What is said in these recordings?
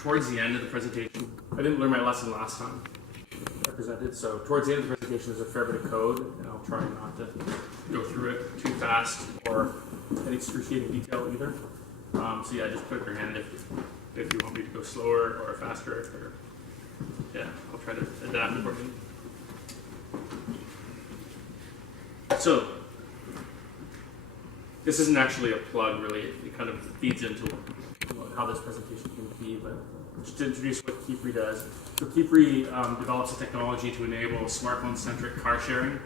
towards the end of the presentation, I didn't learn my lesson last time I presented, so towards the end of the presentation there's a fair bit of code, and I'll try not to go through it too fast or in excruciating detail either. So yeah, just put up your hand if you want me to go slower or faster, or yeah, I'll try to adapt accordingly. So this isn't actually a plug, really. It kind of feeds into how this presentation can be, but just to introduce what Keepre does. So Keepre develops a technology to enable smartphone-centric car sharing.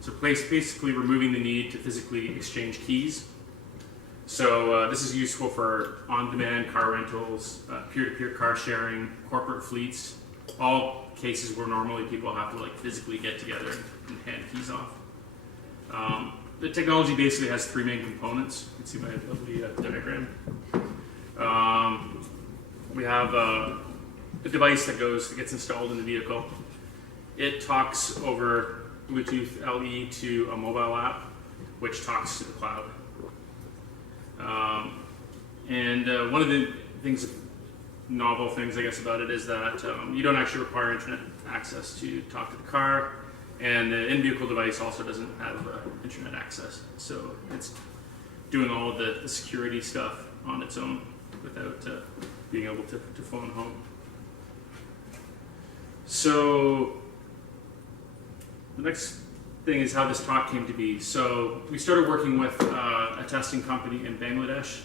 So basically removing the need to physically exchange keys. So this is useful for on-demand car rentals, peer-to-peer car sharing, corporate fleets, all cases where normally people have to like physically get together and hand keys off. The technology basically has three main components. You can see my lovely diagram. We have a device that gets installed in the vehicle. It talks over Bluetooth LE to a mobile app, which talks to the cloud. One of the novel things, I guess, about it is that you don't actually require internet access to talk to the car, and the in-vehicle device also doesn't have internet access. So it's doing all of the security stuff on its own without being able to phone home. So the next thing is how this talk came to be. So we started working with a testing company in Bangladesh,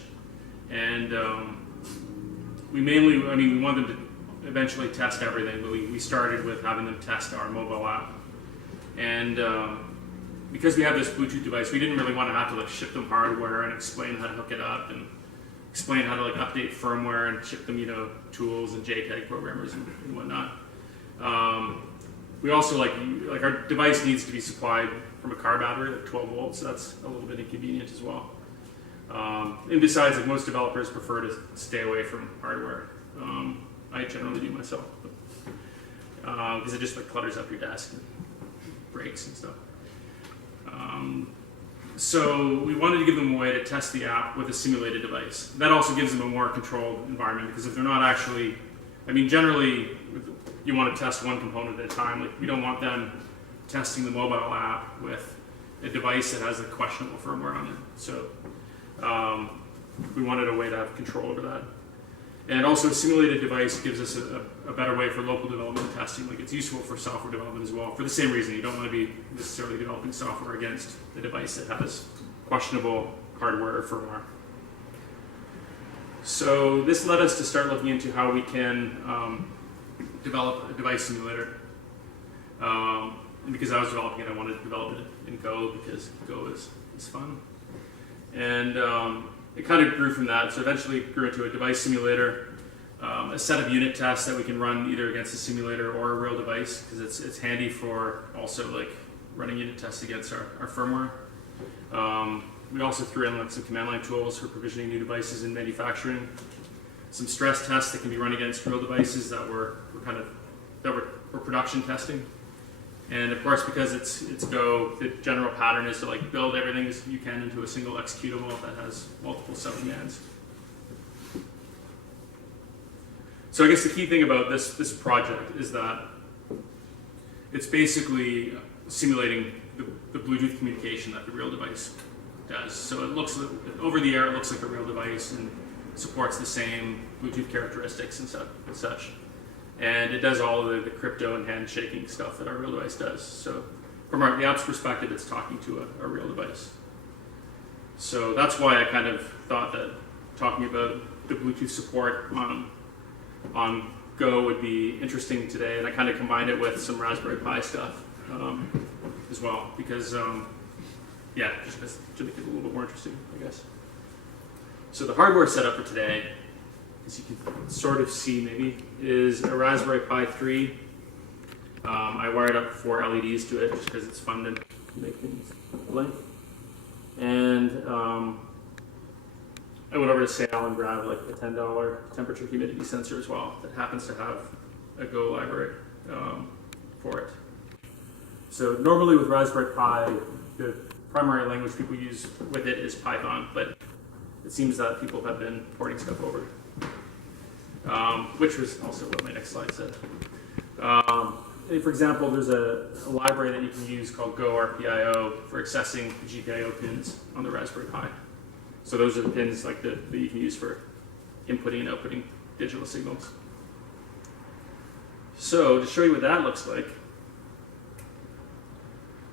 and we wanted them to eventually test everything, but we started with having them test our mobile app. And because we have this Bluetooth device, we didn't really want to have to like ship them hardware and explain how to hook it up and explain how to like update firmware and ship them, tools and JTAG programmers and whatnot. We also like our device needs to be supplied from a car battery at 12 volts, so that's a little bit inconvenient as well. And besides, like most developers prefer to stay away from hardware. I generally do myself, because it just like clutters up your desk and breaks and stuff. So we wanted to give them a way to test the app with a simulated device. That also gives them a more controlled environment, because if they're not actually, generally you want to test one component at a time. Like we don't want them testing the mobile app with a device that has a questionable firmware on it. So we wanted a way to have control over that. And also a simulated device gives us a better way for local development and testing. Like it's useful for software development as well. For the same reason, you don't want to be necessarily developing software against the device that has questionable hardware or firmware. So this led us to start looking into how we can develop a device simulator. And because I was developing it, I wanted to develop it in Go, because Go is fun. And it kind of grew from that. So eventually it grew into a device simulator, a set of unit tests that we can run either against a simulator or a real device, because it's handy for also like running unit tests against our firmware. We also threw in like some command line tools for provisioning new devices in manufacturing. Some stress tests that can be run against real devices that were production testing. And of course, because it's Go, the general pattern is to like build everything as you can into a single executable that has multiple subcommands. So I guess the key thing about this project is that it's basically simulating the Bluetooth communication that the real device does. So it looks over the air, it looks like a real device and supports the same Bluetooth characteristics and such. And it does all of the crypto and handshaking stuff that our real device does. So from the app's perspective, it's talking to a real device. So that's why I kind of thought that talking about the Bluetooth support on Go would be interesting today. And I kind of combined it with some Raspberry Pi stuff as well, because just to make it a little bit more interesting, I guess. So the hardware setup for today, as you can sort of see maybe, is a Raspberry Pi 3. I wired up 4 LEDs to it just because it's fun to make things blink. And I went over to Sale and grabbed like a $10 temperature humidity sensor as well that happens to have a Go library for it. So normally with Raspberry Pi, the primary language people use with it is Python, but it seems that people have been porting stuff over. which was also what my next slide said. For example, there's a library that you can use called Go RPIO for accessing the GPIO pins on the Raspberry Pi. So those are the pins like that you can use for inputting and outputting digital signals. So to show you what that looks like,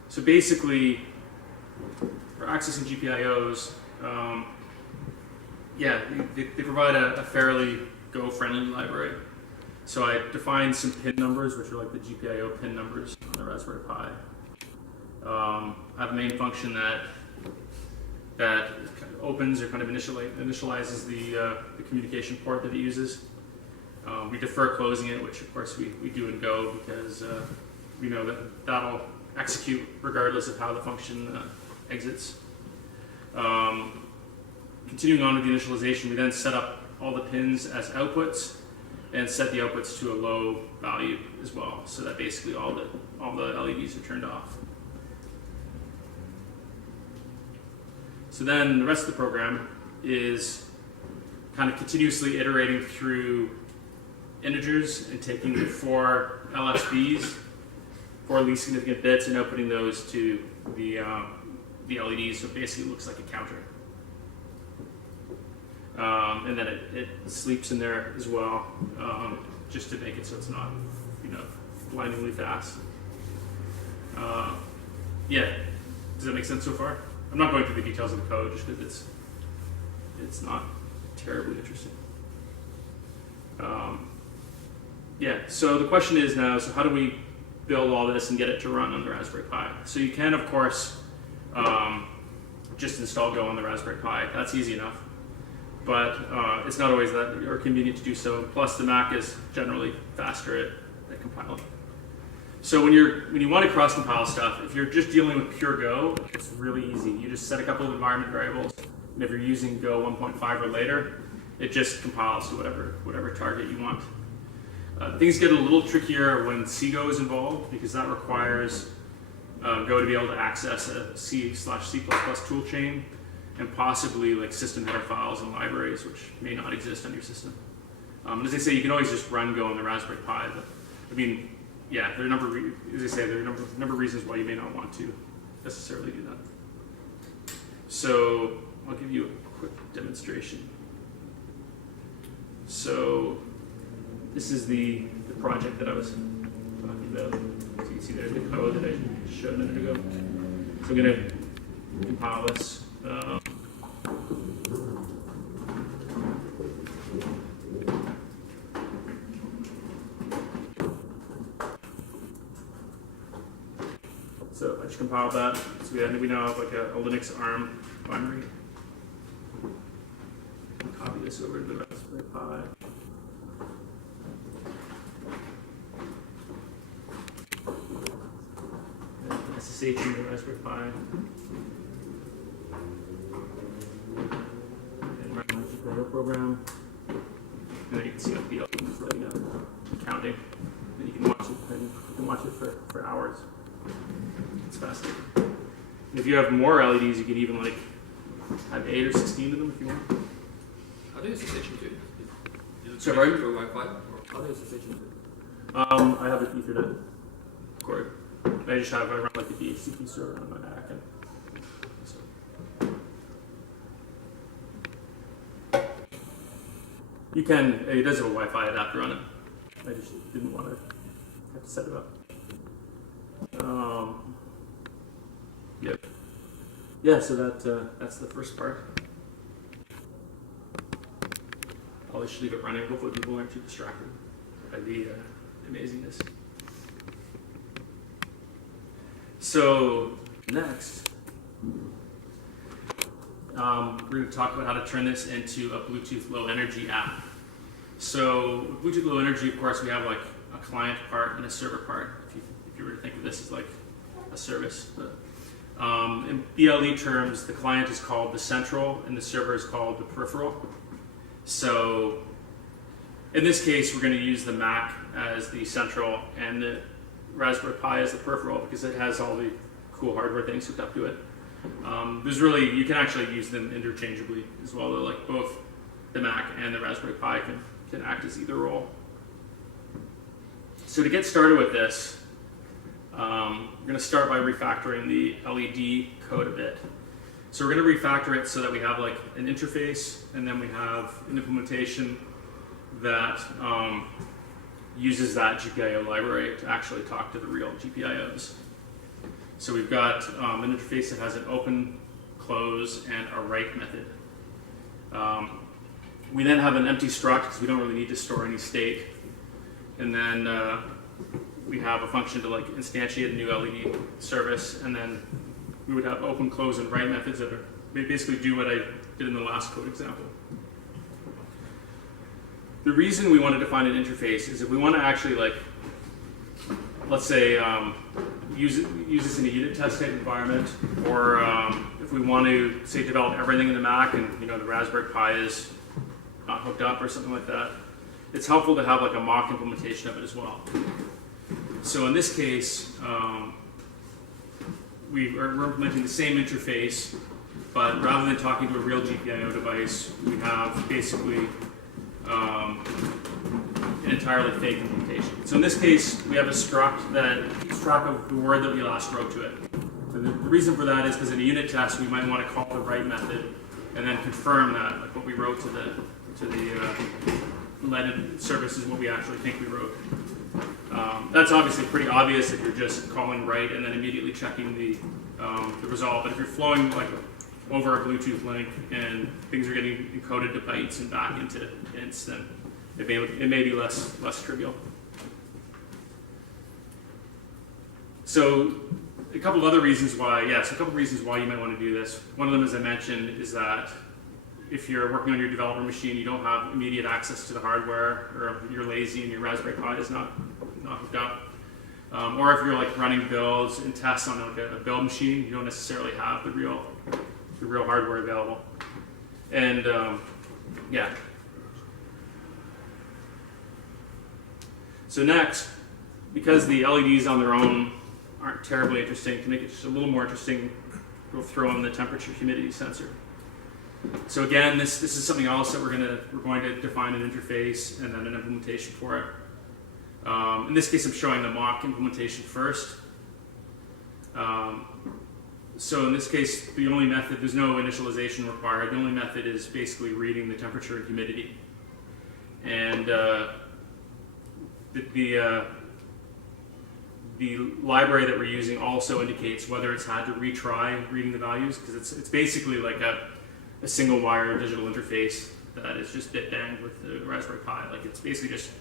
so basically for accessing GPIOs, they provide a fairly Go-friendly library. So I defined some pin numbers, which are like the GPIO pin numbers on the Raspberry Pi. I have a main function that kind of opens or kind of initializes the communication port that it uses. We defer closing it, which of course we do in Go because we know that that'll execute regardless of how the function exits. Continuing on with the initialization, we then set up all the pins as outputs and set the outputs to a low value as well, so that basically all the LEDs are turned off. So then the rest of the program is kind of continuously iterating through integers and taking the 4 LSBs, 4 least significant bits, and outputting those to the LEDs, so it basically looks like a counter. And then it sleeps in there as well, just to make it so it's not, blindingly fast. Does that make sense so far? I'm not going through the details of the code just because it's not terribly interesting. So the question is now, so how do we build all this and get it to run on the Raspberry Pi? So you can, of course, just install Go on the Raspberry Pi. That's easy enough. But it's not always that or convenient to do so. Plus, the Mac is generally faster at compiling. So when you want to cross-compile stuff, if you're just dealing with pure Go, it's really easy. You just set a couple of environment variables, and if you're using Go 1.5 or later, it just compiles to whatever target you want. Things get a little trickier when CGO is involved because that requires Go to be able to access a C/C++ toolchain, and possibly like system header files and libraries, which may not exist on your system. As they say, you can always just run Go on the Raspberry Pi. But, there are a number of reasons why you may not want to necessarily do that. So I'll give you a quick demonstration. So this is the project that I was talking about. So you can see there's the code that I showed a minute ago. So I'm going to compile this. So I just compiled that. So we now have like a Linux ARM binary. Copy this over to the Raspberry Pi. And SSH in the Raspberry Pi. And run my GPIO program. And then you can see like the output for counting. And you can watch it for hours. It's fascinating. And if you have more LEDs, you can even like have 8 or 16 of them if you want. How do you SSH into it? Is it Sorry, through Wi-Fi? How do you SSH into it? I have an Ethernet cord. I run like the DHCP server on my Mac. You can, it does have a Wi-Fi adapter on it. I just didn't want to have to set it up. Yep. Yeah, so that's the first part. I'll just leave it running. Hopefully people aren't too distracted by the amazingness. So next, we're going to talk about how to turn this into a Bluetooth Low Energy app. So with Bluetooth Low Energy, of course, we have like a client part and a server part. If you were to think of this as like a service. But, in BLE terms, the client is called the central and the server is called the peripheral. So in this case, we're going to use the Mac as the central and the Raspberry Pi as the peripheral because it has all the cool hardware things hooked up to it. You can actually use them interchangeably as well. Though, like both the Mac and the Raspberry Pi can can act as either role. So to get started with this, we're going to start by refactoring the LED code a bit. So we're going to refactor it so that we have like an interface, and then we have an implementation that uses that GPIO library to actually talk to the real GPIOs. So we've got an interface that has an open, close, and a write method. We then have an empty struct because we don't really need to store any state. And then we have a function to like instantiate a new LED service, and then we would have open, close, and write methods that basically do what I did in the last code example. The reason we want to define an interface is if we want to actually, like, let's say, use this in a unit test type environment, or if we want to, say, develop everything in the Mac and the Raspberry Pi is not hooked up or something like that, it's helpful to have like a mock implementation of it as well. So in this case, we're implementing the same interface, but rather than talking to a real GPIO device, we have basically an entirely fake implementation. So in this case, we have a struct that keeps track of the word that we last wrote to it. So the reason for that is because in a unit test, we might want to call the write method and then confirm that like what we wrote to the LED service is what we actually think we wrote. That's obviously pretty obvious if you're just calling write and then immediately checking the result. But if you're flowing like over a Bluetooth link and things are getting encoded to bytes and back into ints, then it may be less trivial. So a couple of other reasons why, you might want to do this. One of them, as I mentioned, is that if you're working on your developer machine, you don't have immediate access to the hardware, or you're lazy and your Raspberry Pi is not hooked up. Or if you're like running builds and tests on like a build machine, you don't necessarily have the real hardware available. And So next, because the LEDs on their own aren't terribly interesting, to make it just a little more interesting, we'll throw in the temperature humidity sensor. So again, this is something else that we're going to define an interface and then an implementation for it. In this case, I'm showing the mock implementation first. So in this case, the only method, there's no initialization required. The only method is basically reading the temperature and humidity. And the library that we're using also indicates whether it's had to retry reading the values, because it's basically like a single wire digital interface that is just bit banged with the Raspberry Pi. Like it's basically just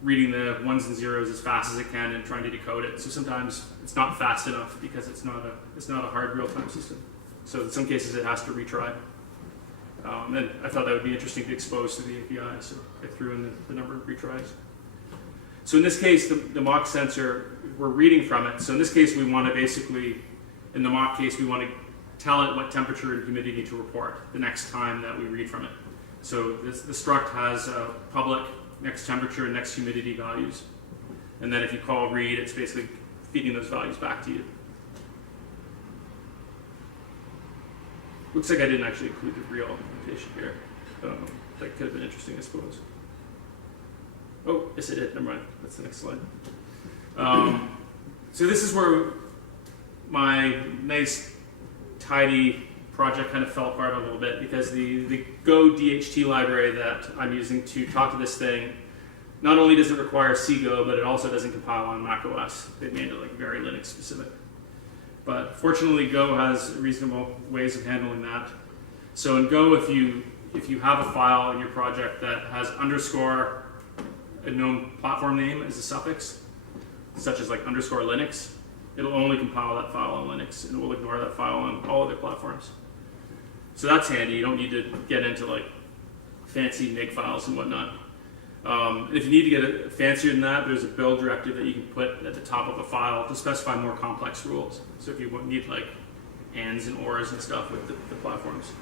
reading the ones and zeros as fast as it can and trying to decode it. So sometimes it's not fast enough because it's not a hard real-time system. So in some cases it has to retry. And I thought that would be interesting to expose to the API, so I threw in the number of retries. So in this case, the mock sensor, we're reading from it. So in this case, we want to basically, in the mock case, we want to tell it what temperature and humidity to report the next time that we read from it. So the struct has public next temperature and next humidity values. And then if you call read, it's basically feeding those values back to you. Looks like I didn't actually include the real implementation here. That could have been interesting, I suppose. Oh, yes I did, never mind. That's the next slide. So this is where my nice, tidy project kind of fell apart a little bit, because the Go DHT library that I'm using to talk to this thing, not only does it require CGO, but it also doesn't compile on macOS. They made it like very Linux specific. But fortunately, Go has reasonable ways of handling that. So in Go, if you have a file in your project that has underscore a known platform name as a suffix, such as like underscore Linux, it'll only compile that file on Linux and it will ignore that file on all other platforms. So that's handy. You don't need to get into like fancy make files and whatnot. If you need to get it fancier than that, there's a build directive that you can put at the top of a file to specify more complex rules. So if you need like ands and ors and stuff with the platforms.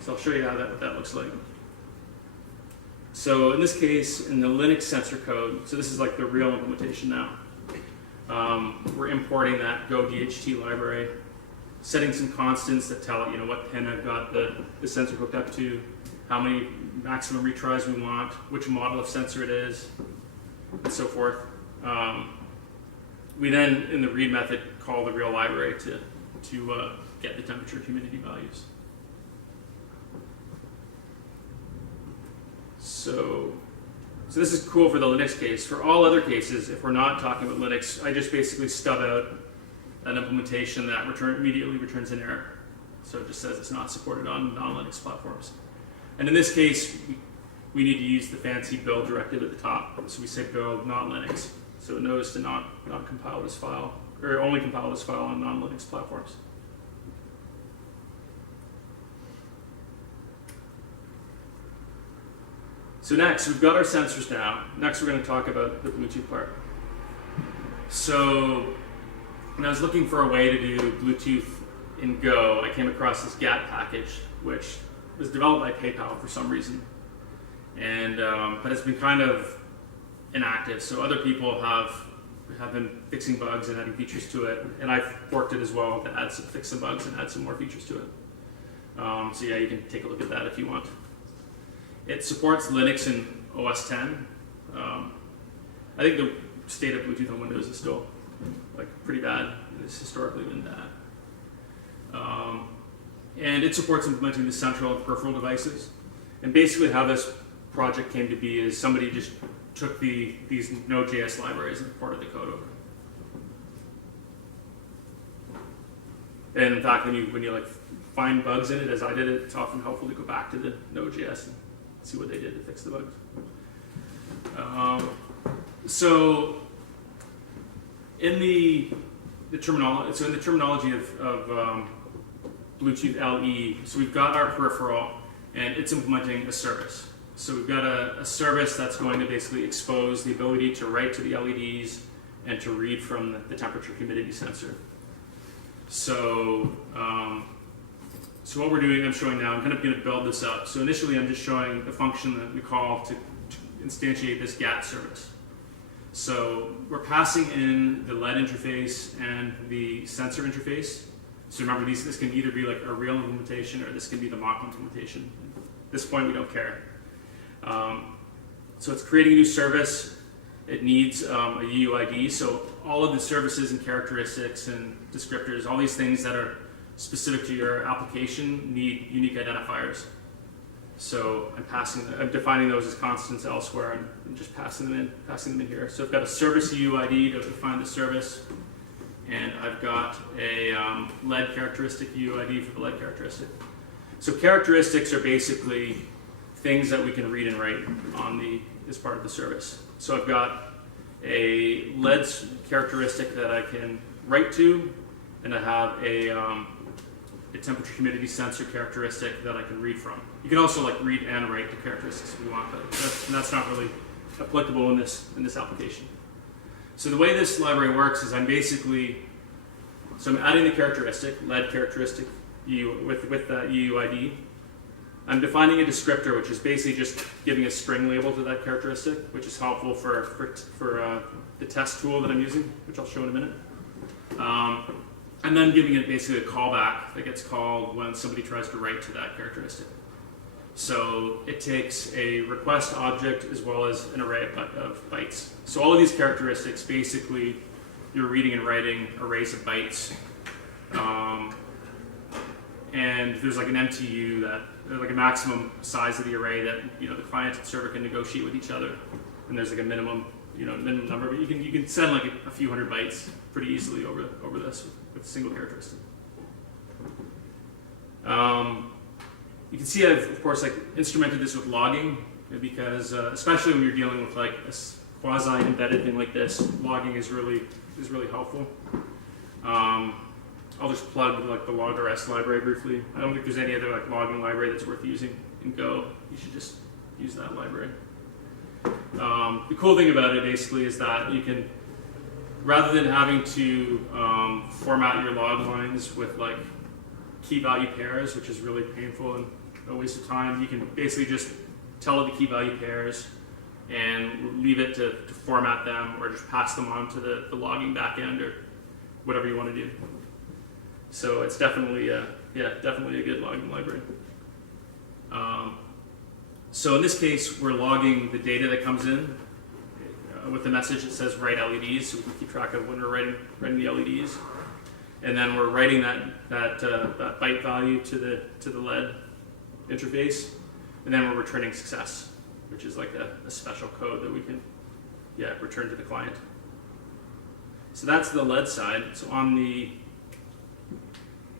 So I'll show you how that looks like. So in this case, in the Linux sensor code, so this is like the real implementation now. We're importing that Go DHT library, setting some constants that tell it, what pin I've got the sensor hooked up to, how many maximum retries we want, which model of sensor it is, and so forth. We then, in the read method, call the real library to get the temperature and humidity values. So this is cool for the Linux case. For all other cases, if we're not talking about Linux, I just basically stub out an implementation that immediately returns an error. So it just says it's not supported on non-Linux platforms. And in this case, we need to use the fancy build directive at the top. So we say build not Linux. So it knows to not compile this file, or only compile this file on non-Linux platforms. So next, we've got our sensors down. Next, we're going to talk about the Bluetooth part. So when I was looking for a way to do Bluetooth in Go, I came across this GATT package, which was developed by PayPal for some reason. And but it's been kind of inactive. So other people have been fixing bugs and adding features to it, and I've forked it as well to fix some bugs and add some more features to it. So yeah, you can take a look at that if you want. It supports Linux and OS 10. I think the state of Bluetooth on Windows is still pretty bad. It's historically been bad. And it supports implementing the central and peripheral devices. And basically how this project came to be is somebody just took these Node.js libraries and ported the code over. And in fact, when you find bugs in it, as I did it, it's often helpful to go back to the Node.js and see what they did to fix the bugs. So in the terminology of Bluetooth LE, so we've got our peripheral and it's implementing a service. So we've got a service that's going to basically expose the ability to write to the LEDs and to read from the temperature humidity sensor. So what we're doing, I'm showing now, I'm kind of going to build this up. So initially I'm just showing the function that we call to instantiate this GATT service. So we're passing in the LED interface and the sensor interface. So remember, this can either be a real implementation or this can be the mock implementation. At this point, we don't care. So it's creating a new service. It needs a UUID. So all of the services and characteristics and descriptors, all these things that are specific to your application need unique identifiers. So I'm defining those as constants elsewhere and I'm just passing them in here. So I've got a service UUID to define the service, and I've got a LED characteristic UUID for the LED characteristic. So characteristics are basically things that we can read and write as part of the service. So I've got a LED characteristic that I can write to, and I have a temperature humidity sensor characteristic that I can read from. You can also read and write the characteristics if you want, but that's not really applicable in this application. So the way this library works is I'm adding the characteristic, LED characteristic with that UUID. I'm defining a descriptor, which is basically just giving a string label to that characteristic, which is helpful for the test tool that I'm using, which I'll show in a minute. And then giving it basically a callback that gets called when somebody tries to write to that characteristic. So it takes a request object as well as an array of bytes. So all of these characteristics, basically, you're reading and writing arrays of bytes. And there's an MTU there's a maximum size of the array that the client and server can negotiate with each other. And there's a minimum number, but you can send a few hundred bytes pretty easily over this with a single characteristic. You can see I've, of course, instrumented this with logging, because especially when you're dealing with a quasi-embedded thing like this, logging is really helpful. I'll just plug the log.rs library briefly. I don't think there's any other logging library that's worth using in Go. You should just use that library. The cool thing about it basically is that you can, rather than having to format your log lines with key value pairs, which is really painful and a waste of time, you can basically just tell it the key value pairs and leave it to format them, or just pass them on to the logging backend or whatever you want to do. So it's definitely a good logging library. So in this case, we're logging the data that comes in with the message that says write LEDs, so we can keep track of when we're writing the LEDs. And then we're writing that byte value to the LED interface, and then we're returning success, which is like a special code that we can return to the client. So that's the LED side. So on the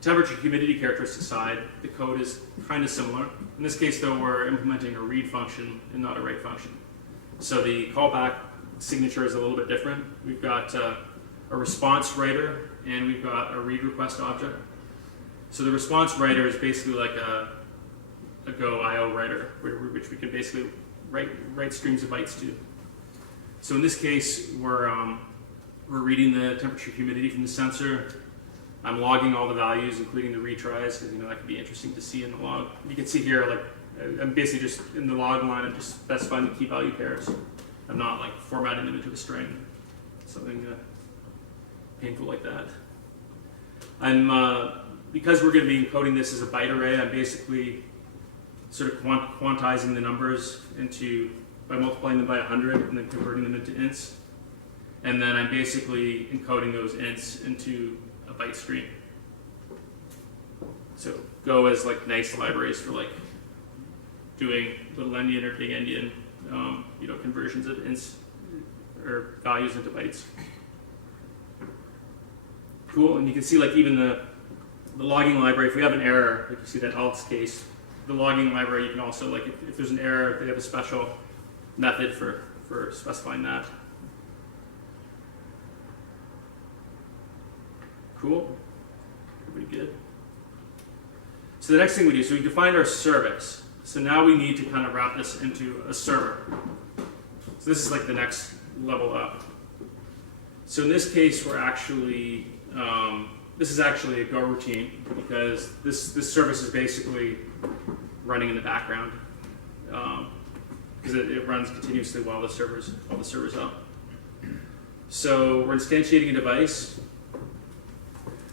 temperature humidity characteristic side, the code is kind of similar. In this case, though, we're implementing a read function and not a write function. So the callback signature is a little bit different. We've got a response writer and we've got a read request object. So the response writer is basically like a Go IO writer, which we can basically write streams of bytes to. So in this case, we're reading the temperature humidity from the sensor. I'm logging all the values, including the retries, because that can be interesting to see in the log. You can see here, like I'm basically just in the log line, I'm just specifying the key value pairs. I'm not like formatting them into a string, something painful like that. Because we're going to be encoding this as a byte array, I'm basically sort of quantizing the numbers by multiplying them by 100 and then converting them into ints. And then I'm basically encoding those ints into a byte stream. So Go has like nice libraries for like doing little endian or big endian, conversions of ints or values into bytes. Cool, and you can see like even the logging library, if we have an error, like you see that else case, the logging library, you can also, like if there's an error, they have a special method for specifying that. Cool, everybody good? So the next thing we do, so we defined our service. So now we need to kind of wrap this into a server. So this is like the next level up. So in this case, we're actually, this is actually a Go routine because this service is basically running in the background because it runs continuously while the server's up. So we're instantiating a device.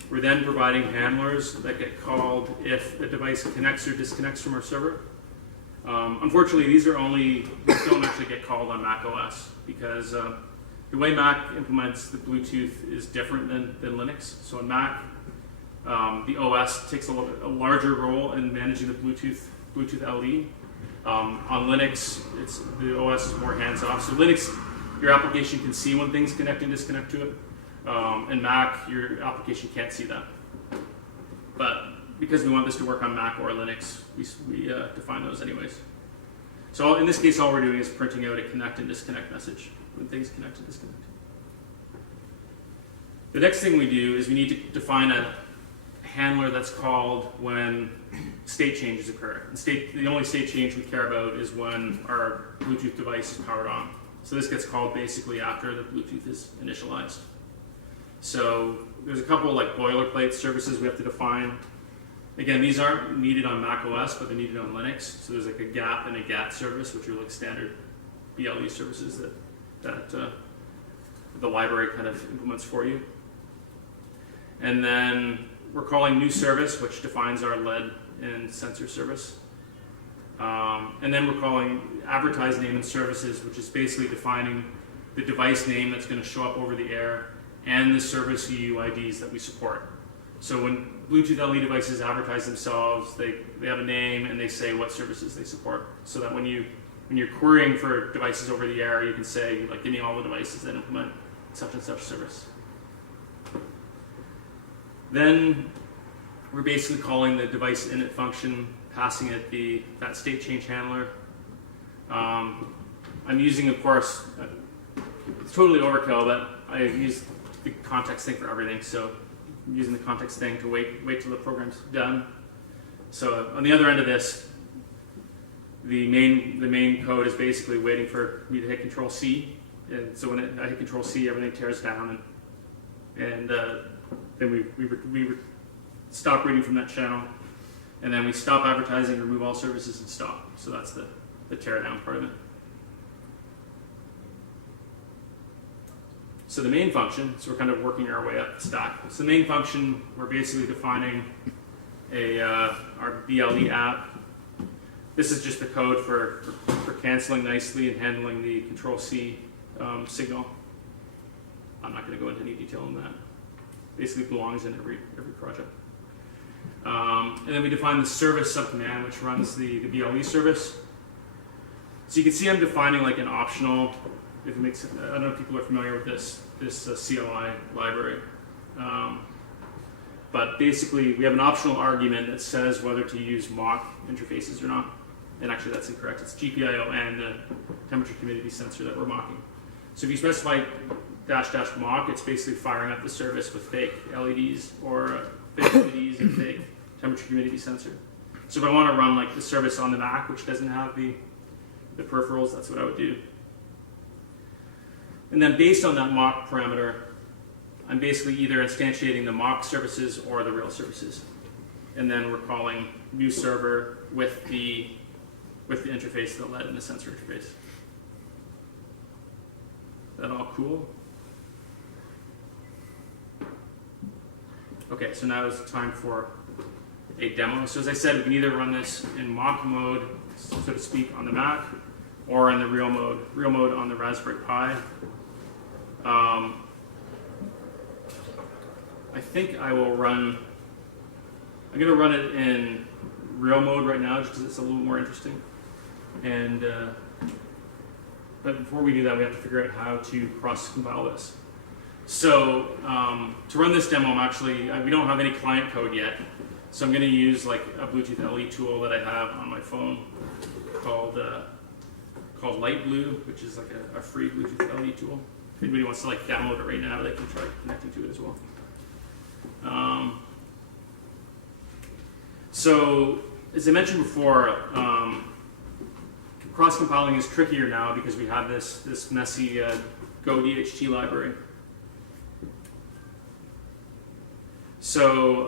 We're then providing handlers that get called if the device connects or disconnects from our server. Unfortunately, these don't actually get called on Mac OS because the way Mac implements the Bluetooth is different than Linux. So on Mac, the OS takes a larger role in managing the Bluetooth LE. On Linux, the OS is more hands-off. So Linux, your application can see when things connect and disconnect to it. In Mac, your application can't see that. But because we want this to work on Mac or Linux, we define those anyways. So in this case, all we're doing is printing out a connect and disconnect message when things connect and disconnect. The next thing we do is we need to define a handler that's called when state changes occur. And the only state change we care about is when our Bluetooth device is powered on. So this gets called basically after the Bluetooth is initialized. So there's a couple like boilerplate services we have to define. Again, these aren't needed on Mac OS, but they're needed on Linux. So there's like a GAP and a GAT service, which are like standard BLE services that the library kind of implements for you. And then we're calling new service, which defines our LED and sensor service. And then we're calling advertise name and services, which is basically defining the device name that's going to show up over the air and the service UUIDs that we support. So when Bluetooth LE devices advertise themselves, they have a name and they say what services they support. So that when you're querying for devices over the air, you can say, like, give me all the devices that implement such and such service. Then we're basically calling the device init function, passing it that state change handler. I'm using, of course, it's totally overkill, but I use the context thing for everything. So I'm using the context thing to wait till the program's done. So on the other end of this, the main code is basically waiting for me to hit Control C, and so when I hit Control C, everything tears down, and then we stop reading from that channel, and then we stop advertising, remove all services, and stop. So that's the tear down part of it. So the main function, so we're kind of working our way up the stack. So the main function, we're basically defining our BLE app. this is just the code for canceling nicely and handling the Control-C signal. I'm not going to go into any detail on that. Basically belongs in every project. And then we define the service subcommand, which runs the BLE service. So you can see I'm defining like an optional, if it makes, I don't know if people are familiar with this CLI library. But basically we have an optional argument that says whether to use mock interfaces or not. And actually that's incorrect. It's GPIO and the temperature humidity sensor that we're mocking. So if you specify -- mock, it's basically firing up the service with fake LEDs or fake LEDs and fake temperature humidity sensor. So if I want to run like the service on the Mac, which doesn't have the peripherals, that's what I would do. And then based on that mock parameter, I'm basically either instantiating the mock services or the real services. And then we're calling new server with the interface, the LED and the sensor interface. Is that all cool? Okay, so now it's time for a demo. So as I said, we can either run this in mock mode, so to speak, on the Mac, or in the real mode on the Raspberry Pi. I think I will run, I'm going to run it in real mode right now just because it's a little more interesting. And but before we do that, we have to figure out how to cross-compile this. So to run this demo, we don't have any client code yet. So I'm going to use like a Bluetooth LE tool that I have on my phone called Light Blue, which is like a free Bluetooth LE tool. If anybody wants to like download it right now, they can try connecting to it as well. So as I mentioned before, cross-compiling is trickier now because we have this messy Go DHT library. So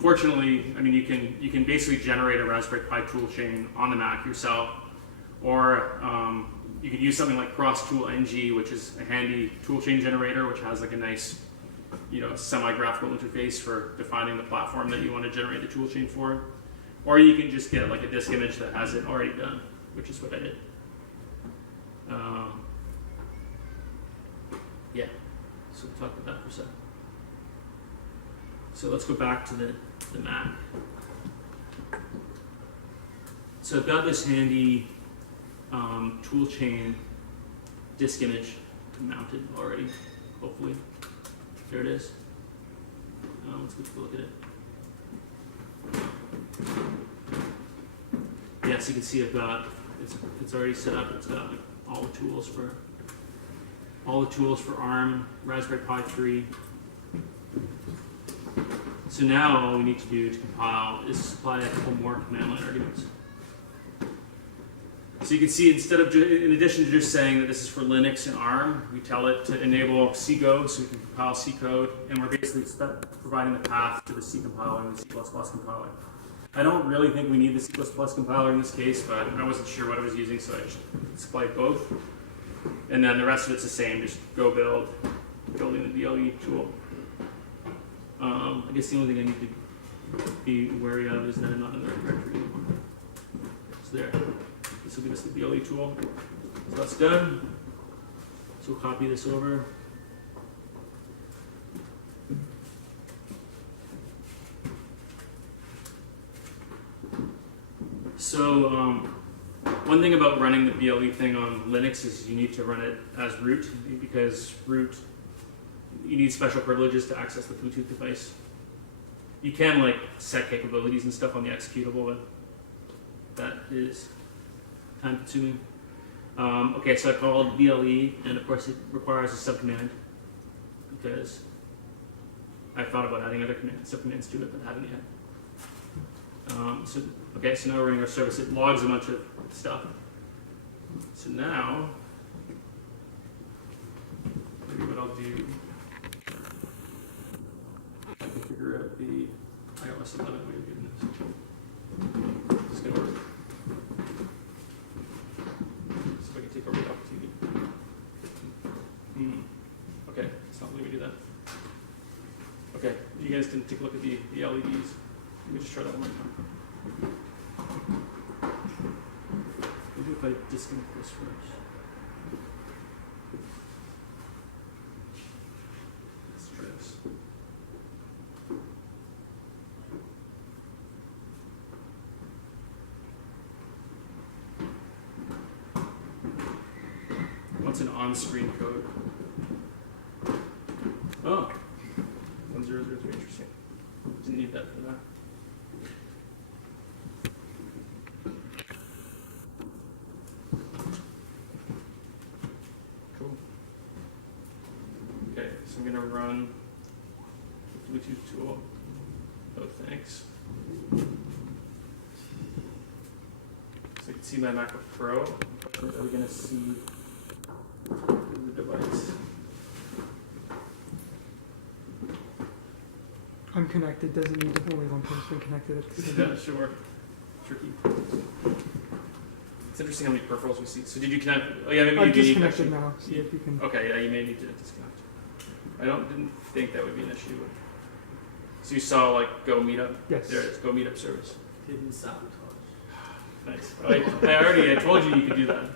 fortunately, I mean, you can basically generate a Raspberry Pi toolchain on the Mac yourself, or you could use something like CrossToolNG, which is a handy toolchain generator, which has like a nice, semi-graphical interface for defining the platform that you want to generate the toolchain for. Or you can just get like a disk image that has it already done, which is what I did. Yeah, so we'll talk about that for a second. So let's go back to the Mac. So I've got this handy toolchain disk image mounted already, hopefully. There it is. Let's take a look at it. Yeah, so you can see it's already set up. It's got like all the tools for ARM, Raspberry Pi 3. So now all we need to do to compile is supply a couple more command line arguments. So you can see in addition to just saying that this is for Linux and ARM, we tell it to enable CGO so we can compile C code, and we're basically providing the path to the C compiler and the C++ compiler. I don't really think we need the C++ compiler in this case, but I wasn't sure what I was using, so I just supplied both. And then the rest of it's the same, just go building the BLE tool. I guess the only thing I need to be wary of is that I'm not in the right directory anymore. So there. This will give us the BLE tool. So that's done. So we'll copy this over. So one thing about running the BLE thing on Linux is you need to run it as root, because root, you need special privileges to access the Bluetooth device. You can like set capabilities and stuff on the executable, but that is time consuming. Okay, so I called BLE, and of course it requires a subcommand because I thought about adding other subcommands to it, but haven't yet. So now we're running our service. It logs a bunch of stuff. So now, maybe what I'll do, I can figure out the iOS 11 way of doing this. It's going to work. So if I can take over the opportunity. Okay, it's not letting me do that. Okay, you guys can take a look at the LEDs. Let me just try that one more time. I disconnect this first. Let's try this. What's an on-screen code? Oh, 1003, interesting. Didn't need that for that. Cool. Okay, so I'm gonna run the Bluetooth tool. Oh, thanks. So you can see my MacBook Pro. Are we gonna see the device? Unconnected doesn't mean only one person connected at the same time. Yeah, sure. Tricky. It's interesting how many peripherals we see. So did you connect? Oh yeah, maybe I've you do need disconnected to now. See if you can. Okay, yeah, you may need to disconnect. Didn't think that would be an issue. So you saw like Go Meetup? Yes. There it is, Go Meetup service. Hidden sabotage. Nice. I told you you could do that.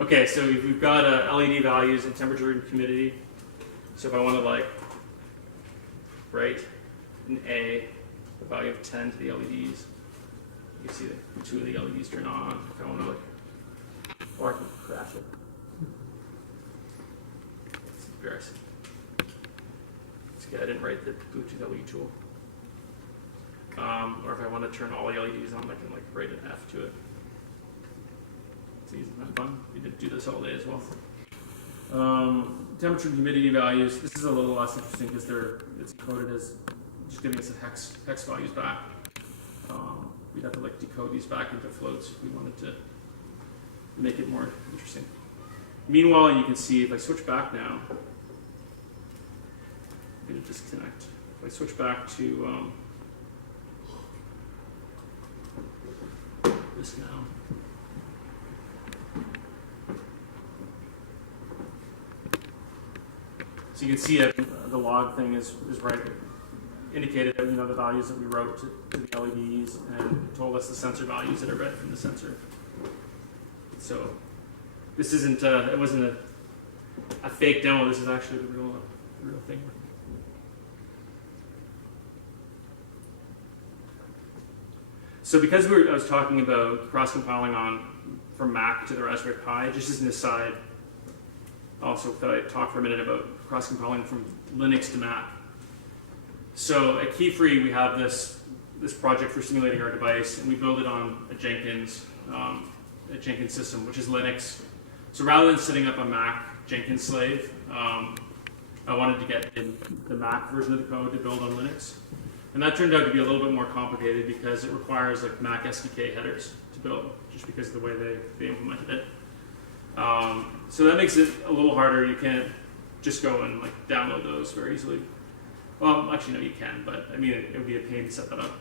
Okay, so we've got LED values and temperature and humidity. So if I want to like write an A, the value of 10 to the LEDs, you see the two of the LEDs turn on. If I want to like, or I can crash it. It's embarrassing. It's good, I didn't write the Bluetooth LED tool. Or if I want to turn all the LEDs on, I can like write an F to it. It's easy, not fun. We did do this all day as well. Temperature and humidity values. This is a little less interesting because it's coded as just giving us the hex values back. We'd have to like decode these back into floats if we wanted to make it more interesting. Meanwhile, you can see if I switch back now, I'm going to disconnect. If I switch back to this now. So you can see that the log thing is right. Indicated that the values that we wrote to the LEDs and told us the sensor values that are read from the sensor. So this isn't it wasn't a fake demo. This is actually the real thing. So because I was talking about cross-compiling from Mac to the Raspberry Pi, just as an aside, also thought I'd talk for a minute about cross-compiling from Linux to Mac. So at Keyfree, we have this project for simulating our device, and we build it on a Jenkins system, which is Linux. So rather than setting up a Mac Jenkins slave, I wanted to get the Mac version of the code to build on Linux. And that turned out to be a little bit more complicated because it requires like Mac SDK headers to build, just because of the way they implemented it. So that makes it a little harder. You can't just go and like download those very easily. Well, actually, no, you can, but I mean, it would be a pain to set that up.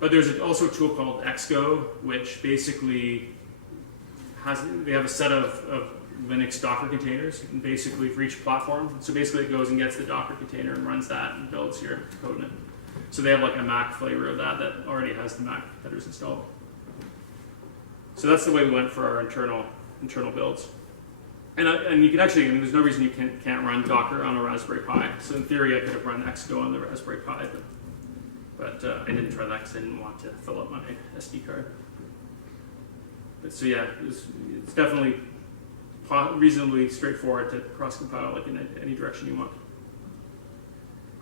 But there's also a tool called Xgo, which basically they have a set of Linux Docker containers, and basically for each platform. So basically, it goes and gets the Docker container and runs that and builds your code in it. So they have like a Mac flavor of that already has the Mac headers installed. So that's the way we went for our internal builds. And you can actually, there's no reason you can't run Docker on a Raspberry Pi. So in theory, I could have run Xgo on the Raspberry Pi, but I didn't try that because I didn't want to fill up my SD card. But so yeah, it's definitely reasonably straightforward to cross-compile like in any direction you want.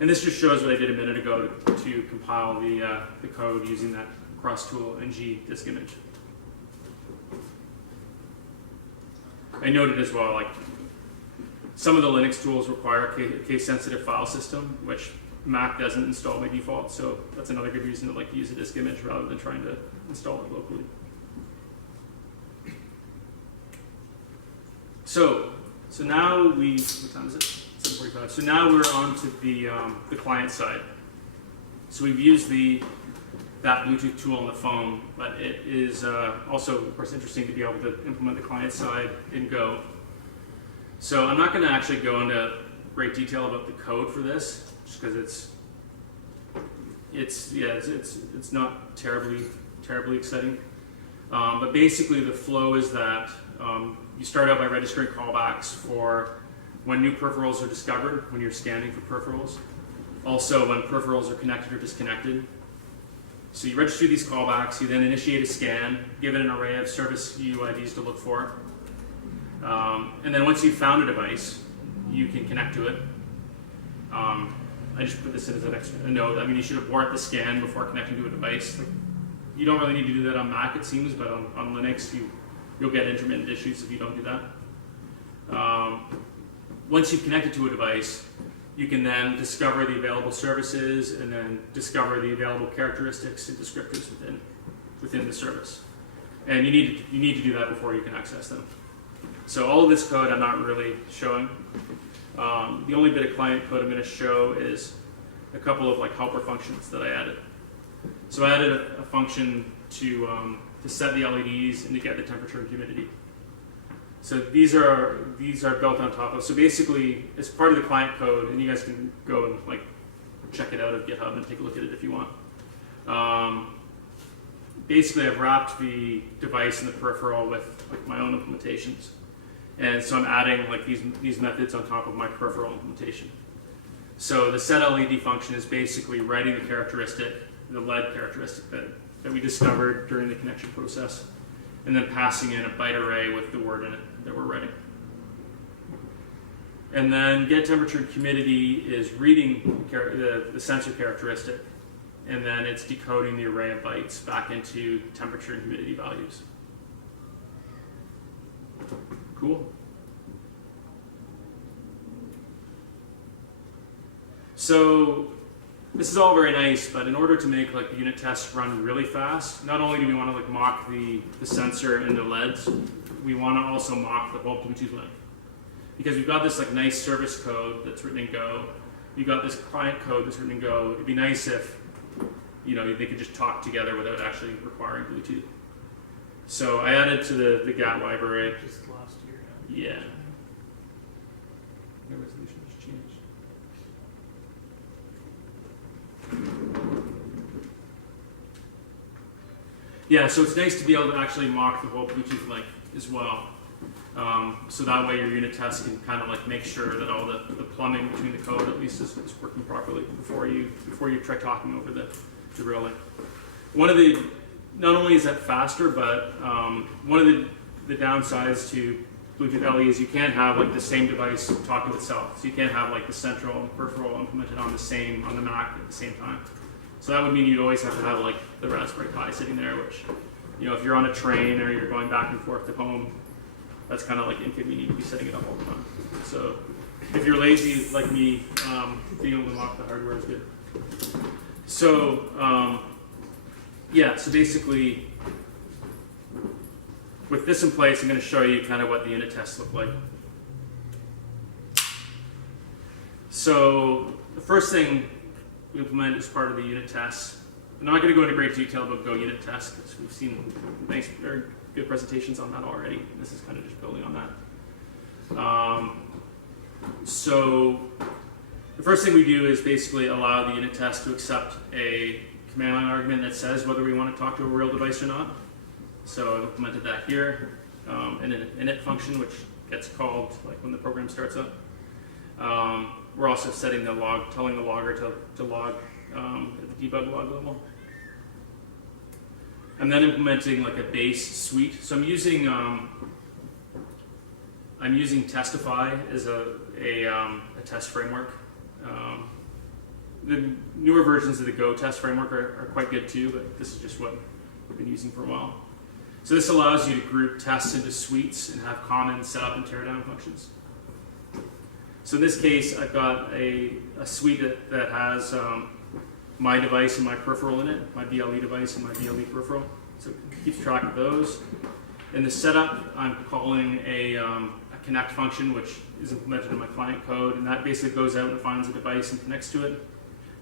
And this just shows what I did a minute ago to compile the code using that cross-tool ng disk image. I noted as well, like some of the Linux tools require a case-sensitive file system, which Mac doesn't install by default. So that's another good reason to like use a disk image rather than trying to install it locally. So now what time is it? 7:45. So now we're on to the client side. So we've used that Bluetooth tool on the phone, but it is also, of course, interesting to be able to implement the client side in Go. So I'm not going to actually go into great detail about the code for this, just because it's not terribly exciting. But basically the flow is that you start out by registering callbacks for when new peripherals are discovered, when you're scanning for peripherals. Also when peripherals are connected or disconnected. So you register these callbacks, you then initiate a scan, give it an array of service UIDs to look for. And then once you've found a device, you can connect to it. I just put this in as an extra note. I mean, you should abort the scan before connecting to a device. Like, you don't really need to do that on Mac, it seems, but on Linux, you'll get intermittent issues if you don't do that. Once you've connected to a device, you can then discover the available services and then discover the available characteristics and descriptors within the service. And you need to do that before you can access them. So all of this code I'm not really showing. The only bit of client code I'm going to show is a couple of like helper functions that I added. So I added a function to set the LEDs and to get the temperature and humidity. So these are built on top of. So basically, it's part of the client code, and you guys can go and like check it out at GitHub and take a look at it if you want. Basically, I've wrapped the device and the peripheral with like my own implementations, and so I'm adding like these methods on top of my peripheral implementation. So the set LED function is basically writing the characteristic, the LED characteristic that we discovered during the connection process, and then passing in a byte array with the word in it that we're writing. And then get temperature and humidity is reading the sensor characteristic, and then it's decoding the array of bytes back into temperature and humidity values. Cool. So this is all very nice, but in order to make like the unit tests run really fast, not only do we want to like mock the sensor and the LEDs, we want to also mock the whole Bluetooth link. Because we've got this like nice service code that's written in Go, you've got this client code that's written in Go. It'd be nice if they could just talk together without actually requiring Bluetooth. So I added to the GAT library. Just last year. Yeah. The resolution has changed. Yeah, so it's nice to be able to actually mock the whole Bluetooth link as well. So that way your unit test can kind of like make sure that all the plumbing between the code at least is working properly before you try talking over the real link. Not only is that faster, but one of the downsides to Bluetooth LE is you can't have like the same device talk to itself. So you can't have like the central and peripheral implemented on the Mac at the same time. So that would mean you'd always have to have like the Raspberry Pi sitting there, which, if you're on a train or you're going back and forth to home, that's kind of like inconvenient to be setting it up all the time. So if you're lazy like me, being able to mock the hardware is good. So so basically, with this in place, I'm going to show you kind of what the unit tests look like. So the first thing we implement as part of the unit tests, I'm not going to go into great detail about Go unit tests because we've seen very good presentations on that already. This is kind of just building on that. So the first thing we do is basically allow the unit test to accept a command line argument that says whether we want to talk to a real device or not. So I've implemented that here, and an init function which gets called like when the program starts up. We're also setting the log, telling the logger to log at the debug log level. I'm then implementing like a base suite. So I'm using Testify as a test framework. The newer versions of the Go test framework are quite good too, but this is just what I've been using for a while. So this allows you to group tests into suites and have common setup and teardown functions. So in this case, I've got a suite that has my device and my peripheral in it, my BLE device and my BLE peripheral. So it keeps track of those. In the setup, I'm calling a connect function, which is implemented in my client code, and that basically goes out and finds a device and connects to it.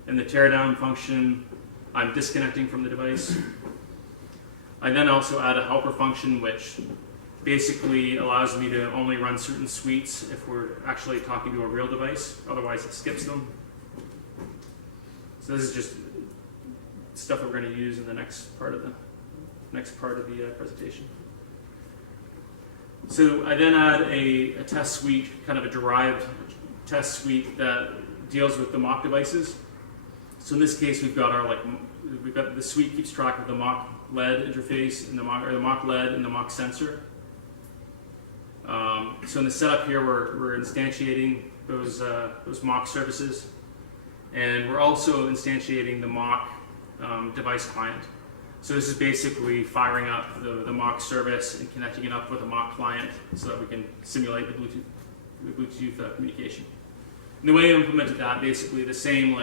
In the teardown function, I'm disconnecting from the device. I then also add a helper function, which basically allows me to only run certain suites if we're actually talking to a real device. Otherwise, it skips them. So this is just stuff that we're going to use in the next part of the next part of the presentation. So I then add a test suite, kind of a derived test suite that deals with the mock devices. So in this case, we've got the suite keeps track of the mock LED interface and the mock LED and the mock sensor. So in the setup here, we're instantiating those mock services, and we're also instantiating the mock device client. So this is basically firing up the mock service and connecting it up with a mock client so that we can simulate the Bluetooth communication. And the way I implemented that, basically the same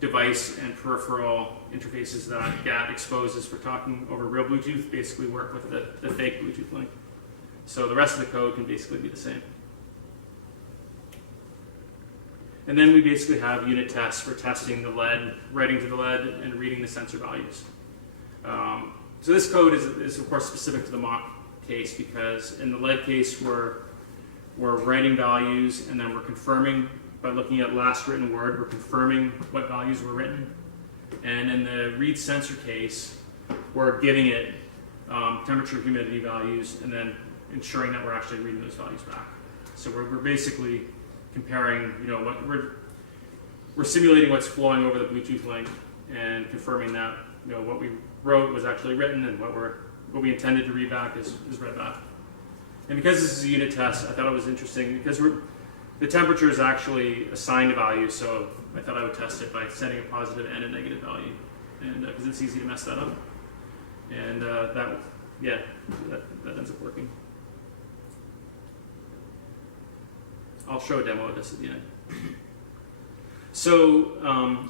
device and peripheral interfaces that GAT exposes for talking over real Bluetooth basically work with the fake Bluetooth link. So the rest of the code can basically be the same. And then we basically have unit tests for testing the LED, writing to the LED, and reading the sensor values. So this code is of course specific to the mock case, because in the LED case we're writing values and then we're confirming by looking at last written word, we're confirming what values were written. And in the read sensor case, we're giving it temperature, humidity values, and then ensuring that we're actually reading those values back. So we're basically comparing, what we're simulating what's flowing over the Bluetooth link and confirming that what we wrote was actually written and what we intended to read back is read back. And because this is a unit test, I thought it was interesting because the temperature is actually assigned a value, so I thought I would test it by setting a positive and a negative value, and because it's easy to mess that up. And that ends up working. I'll show a demo of this at the end. So,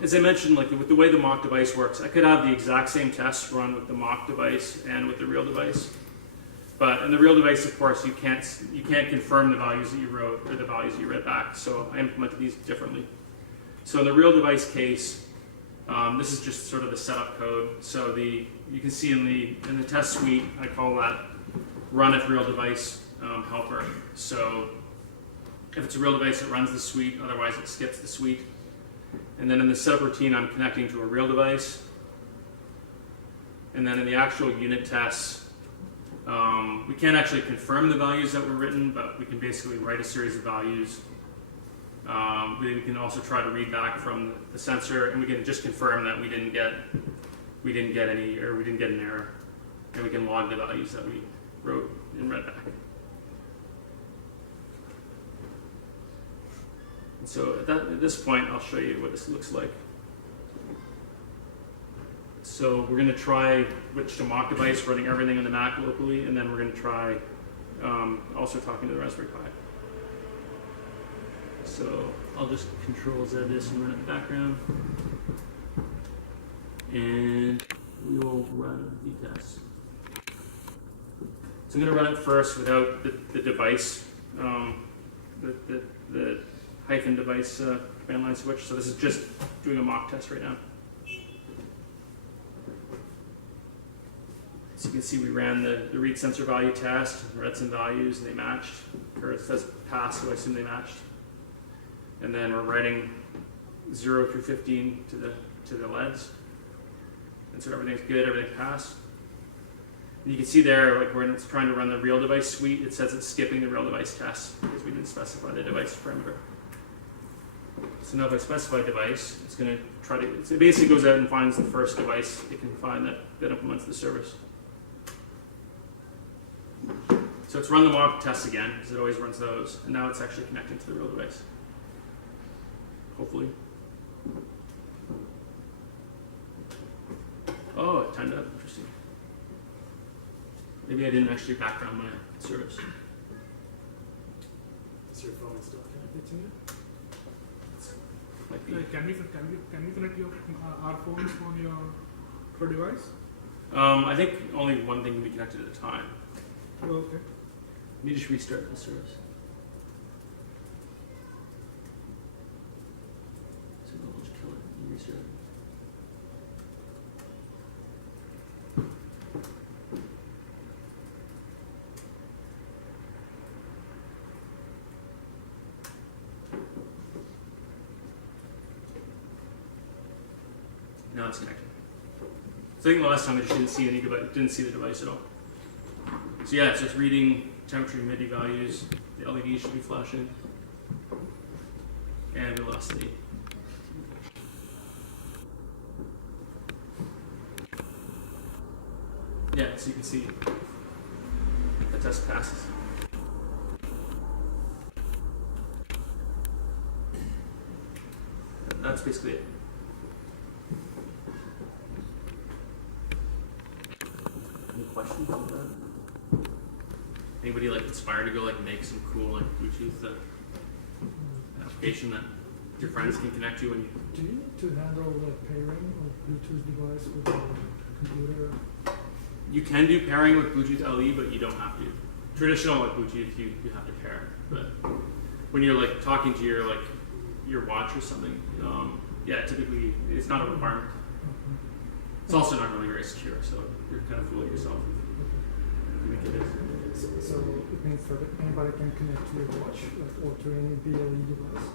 as I mentioned, with the way the mock device works, I could have the exact same tests run with the mock device and with the real device. But in the real device, of course, you can't confirm the values that you wrote or the values that you read back. So I implemented these differently. So in the real device case, this is just sort of the setup code. So you can see in the test suite, I call that run if real device helper. So if it's a real device, it runs the suite. Otherwise, it skips the suite. And then in the setup routine, I'm connecting to a real device. And then in the actual unit tests, we can't actually confirm the values that were written, but we can basically write a series of values. We can also try to read back from the sensor, and we can just confirm that we didn't get an error, and we can log the values that we wrote and read back. And so at this point, I'll show you what this looks like. So we're going to try switch to mock device, running everything on the Mac locally, and then we're going to try also talking to the Raspberry Pi. So I'll just Control Z this and run it in the background, and we will run the test. So I'm going to run it first without the device, the hyphen device command line switch. So this is just doing a mock test right now. So you can see we ran the read sensor value test, read some values, and they matched. Or it says pass, so I assume they matched. And then we're writing 0 through 15 to the LEDs. And so everything's good, everything passed. And you can see there, when it's trying to run the real device suite, it says it's skipping the real device test because we didn't specify the device parameter. So now if I specify device, it's going to try to, so it basically goes out and finds the first device it can find that implements the service. So it's run the mock tests again, because it always runs those, and now it's actually connecting to the real device. Hopefully. Oh, it timed out. Interesting. Maybe I didn't actually background my service. Is your phone still connected to you? Might be. Can we connect our phones on your device? I think only one thing can be connected at a time. Oh, okay. Let me just restart the service. So we'll just kill it and restart it. Now it's connected. So I think last time I just didn't see the device at all. So yeah, so it's reading temperature, humidity values. The LED should be flashing, and velocity. Yeah, so you can see the test passes. And that's basically it. Any questions on that? Anybody like inspired to go like make some cool like Bluetooth application that your friends can connect to when you? Do you need to handle the pairing of Bluetooth device with the computer? You can do pairing with Bluetooth LE, but you don't have to. Traditional like Bluetooth, you have to pair. But when you're like talking to your watch or something, yeah, typically it's not a requirement. It's also not really very secure, so you're kind of fooling yourself. You think it is. So it means that anybody can connect to your watch, like, or to any BLE device.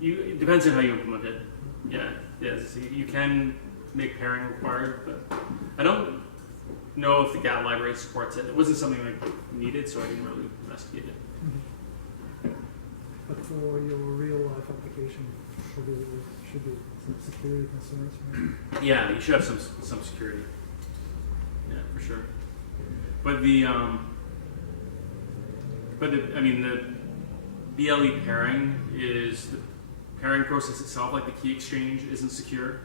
It depends on how you implement it. Yeah, so you can make pairing required, but I don't know if the GAT library supports it. It wasn't something I needed, so I didn't really investigate it. But for your real life application, should be some security concerns, right? Yeah, you should have some security. Yeah, for sure. But the BLE pairing is the pairing process itself, like the key exchange, isn't secure.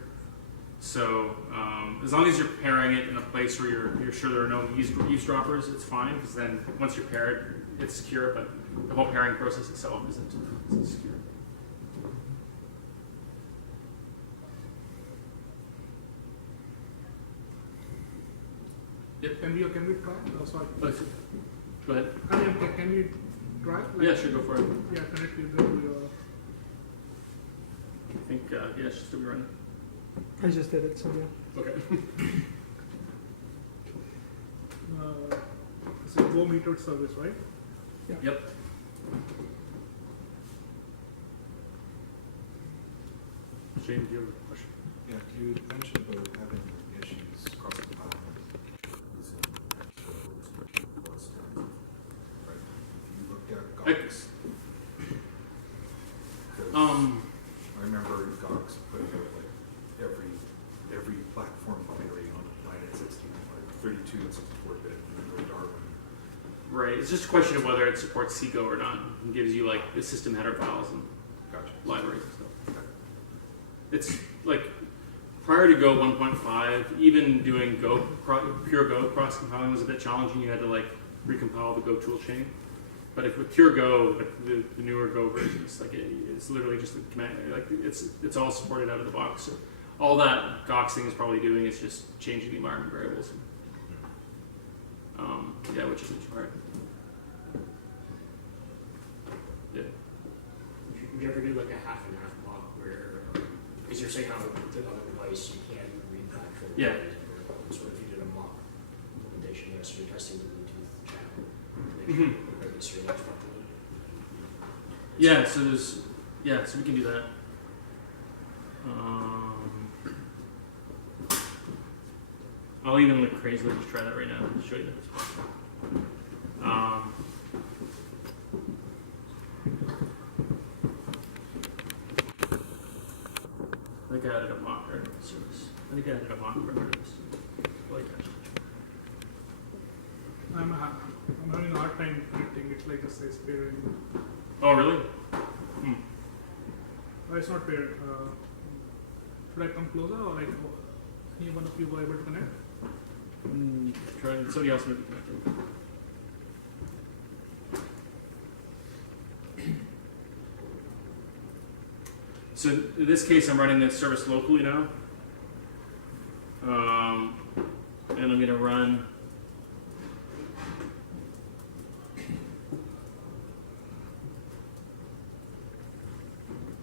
So as long as you're pairing it in a place where you're sure there are no eavesdroppers, it's fine, because then once you're paired, it's secure, but the whole pairing process itself isn't secure. Can we try? Oh, sorry. Go ahead. Can we try? Yeah, sure, go for it. Yeah, connect with your. I think, yeah, it should still be running. I just did it, so yeah. Okay. It's a low metered service, right? Yep. Shane, do you have a question? Yeah, you mentioned about having issues cross-compiling using actual plus time, right? If you looked at GOX, I remember GOX putting out like every platform binary on 9 and 16, like 32 and 64-bit, and then Darwin. Right. It's just a question of whether it supports CGO or not. It gives you like the system header files and Gotcha. libraries and stuff. Okay. It's like prior to Go 1.5, even doing pure Go cross-compiling was a bit challenging. You had to like recompile the Go toolchain. But if with pure Go, the newer Go versions, like it's literally just the command, like it's all supported out of the box. So all that GOX thing is probably doing is just changing the environment variables. Yeah, which isn't too hard. Yeah. Would you ever do like a half and half mock where, because you're saying on the other device you can't read back from the Yeah. so if you did a mock implementation there, so you're testing the Bluetooth channel, make sure that it's really properly. Yeah, so we can do that. I'll even look crazily just try that right now and show you that it's possible. I think I added a mock service. I think I added a mock parameter to this. I'm having a hard time connecting it like a size pairing. Oh, really? It's not paired. Should I come closer or like any one of you were able to connect? Try somebody else might be connected. So in this case, I'm running this service locally now, and I'm going to run.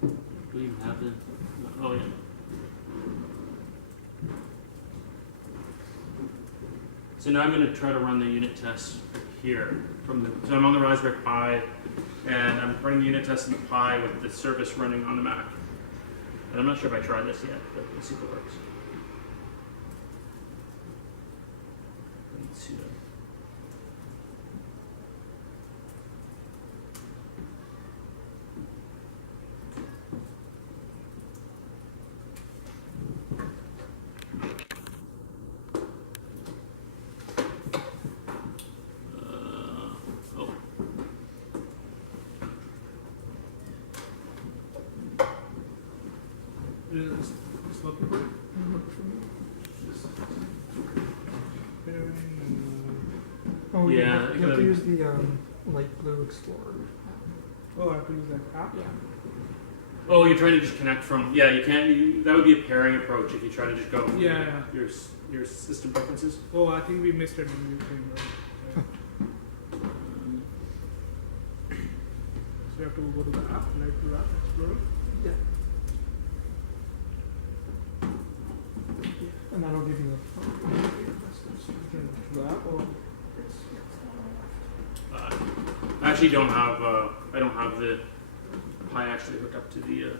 Do we even have the? Oh yeah. So now I'm going to try to run the unit test here. So I'm on the Raspberry Pi, and I'm running the unit test in the Pi with the service running on the Mac. And I'm not sure if I tried this yet, but let's see if it works. Let's see that. Oh. It's working for you? Oh, Yeah, you have to um, use the light blue Explorer. Oh, I have to use that app? Yeah. Oh, you're trying to just connect from, yeah, you can't, that would be a pairing approach if you try to just go Yeah. your system preferences. Oh, I think we missed it when we came. Right? So you have to go to the app, like to app, Explorer. Yeah. And that'll give you The app or I actually don't have, I don't have the Pi actually hooked up to the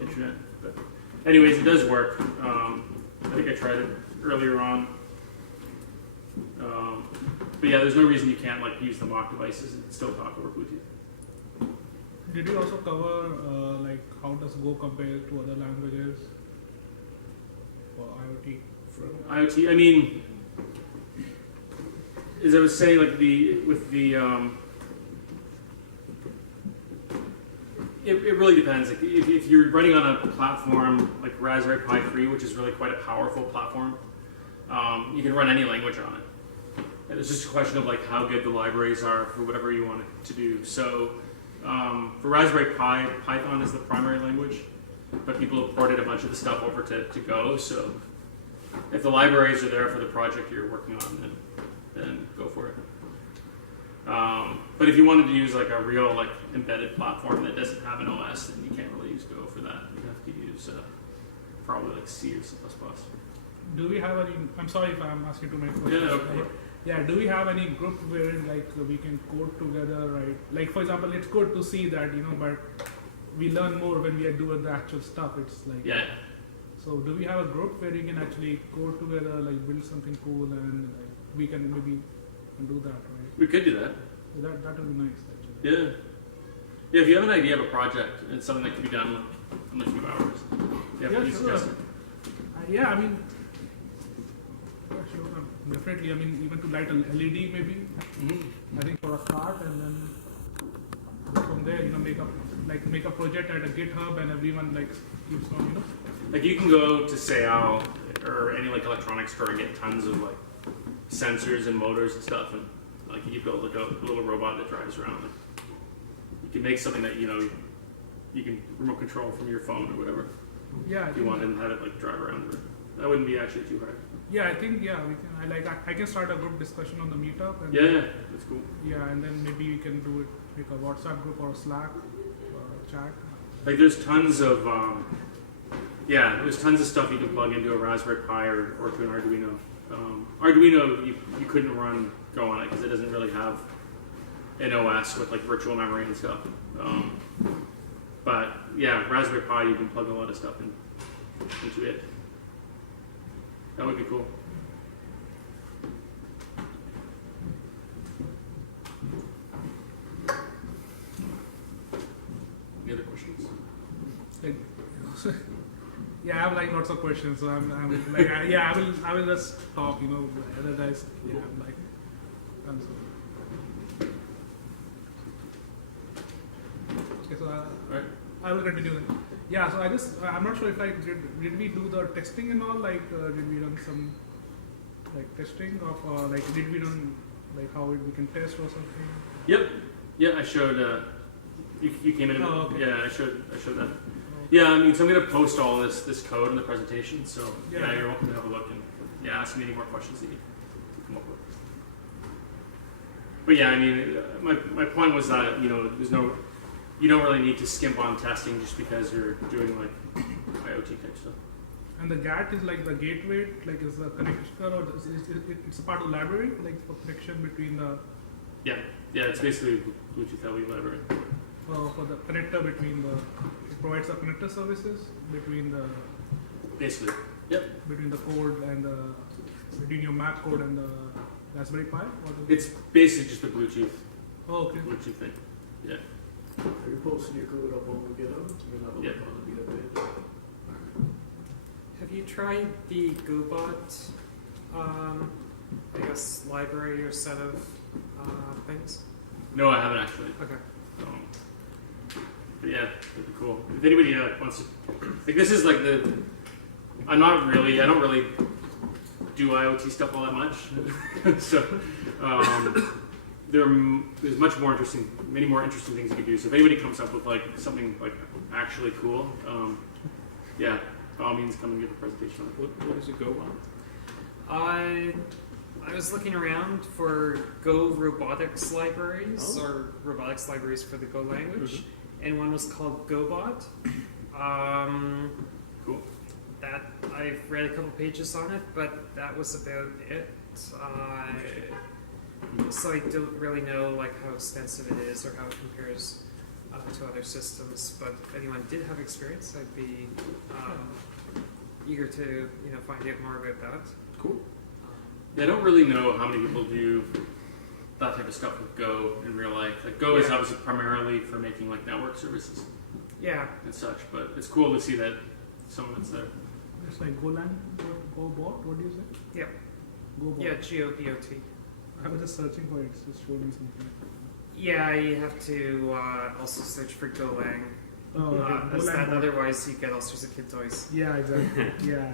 internet. But anyways, it does work. I think I tried it earlier on. But yeah, there's no reason you can't like use the mock devices and still talk over Bluetooth. did you also cover like how does Go compare to other languages for IoT? IoT, I mean, as I was saying, like with the it really depends. Like if you're running on a platform like Raspberry Pi 3, which is really quite a powerful platform, you can run any language on it. And it's just a question of like how good the libraries are for whatever you want it to do. So for Raspberry Pi, Python is the primary language, but people have ported a bunch of the stuff over to Go. So if the libraries are there for the project you're working on, then go for it. But if you wanted to use like a real like embedded platform that doesn't have an OS, then you can't really use Go for that. You have to use probably like C or C++. Do we have any? I'm sorry if I'm asking too many questions. Yeah, no, Like, yeah. Do we have any group wherein like we can code together, right? Like for example, it's good to see that but we learn more when we are doing the actual stuff. It's like Yeah. So do we have a group where you can actually code together, like build something cool, and like, we can maybe do that, right? We could do that. So that would be nice, actually. Yeah. Yeah, if you have an idea of a project, it's something that can be done in a few hours. Yeah, Yeah, please sure. suggest it. Yeah, I mean, yeah, sure, definitely. I mean, even to light a LED maybe. I think for a start, and then from there, make a project at a GitHub, and everyone like keeps on, Like you can go to Seao or any like electronics store and get tons of like sensors and motors and stuff, and like you build like a little robot that drives around. Like, you can make something that you can remote control from your phone or whatever Yeah, I if you think, want, and have it like drive around. That wouldn't be actually too hard. yeah, I think we can. I can start a group discussion on the meetup. And Yeah, that's cool. Yeah, and then maybe we can do it like a WhatsApp group or a Slack or a chat. Like there's tons of there's tons of stuff you can plug into a Raspberry Pi or to an Arduino. Arduino you couldn't run Go on it because it doesn't really have an OS with like virtual memory and stuff. But yeah, Raspberry Pi you can plug a lot of stuff into it. That would be cool. Any other questions? Like, yeah, I have like lots of questions, so I'm like, I will just talk, other guys, yeah, I'm like, I'm sorry. Okay, so Alright. I will continue then. Yeah, so I'm not sure if did we do the testing and all, like, did we run some, like, testing of, like, did we run, like, how we can test or something? Yep. Yeah, I showed. You came in. Oh, okay. Yeah, I showed that. Yeah, I mean, so I'm gonna post all this code in the presentation. So yeah, you're welcome to have a look and ask me any more questions that you come up with. But yeah, I mean, my point was that you don't really need to skimp on testing just because you're doing like IoT type stuff. And the GAT is like the gateway, like is the connection, or it's a part of the library, like for connection between the. Yeah, it's basically Bluetooth LED library. For the connector between it provides the connector services between the Basically, yep. between the code and the. between your Mac code and the Raspberry Pi? Or It's basically just a Bluetooth oh, okay. thing. Yeah. Are you posting your code up on the GitHub? You're not Yeah. on the meetup page? Have you tried the GoBot, I guess, library or set of things? No, I haven't actually. Okay. But yeah, that'd be cool. If anybody wants to, like, this is like I don't really do IoT stuff all that much. So, there's many more interesting things you can do. So if anybody comes up with like something like actually cool, yeah, by all means come and give a presentation on it. What does it go on? I was looking around for Go robotics libraries Oh. or robotics libraries for the Go language, and one was called GoBot. Cool. That I've read a couple pages on it, but that was about it. So I don't really know like how extensive it is or how it compares to other systems. But if anyone did have experience, I'd be eager to find out more about that. Cool. Yeah, I don't really know how many people do that type of stuff with Go in real life. Like Go is Yeah. obviously primarily for making like network services Yeah, and such, but it's cool to see that some of it's there. It's like GoLang, GoBot, what do you say? yeah, GoBot. yeah. GOBOT. I was just searching for it, it just showed me something. Yeah, you have to also search for Golang. Oh, okay. As Golang that, bot. otherwise you get all sorts of kid toys. Yeah, exactly. Yeah.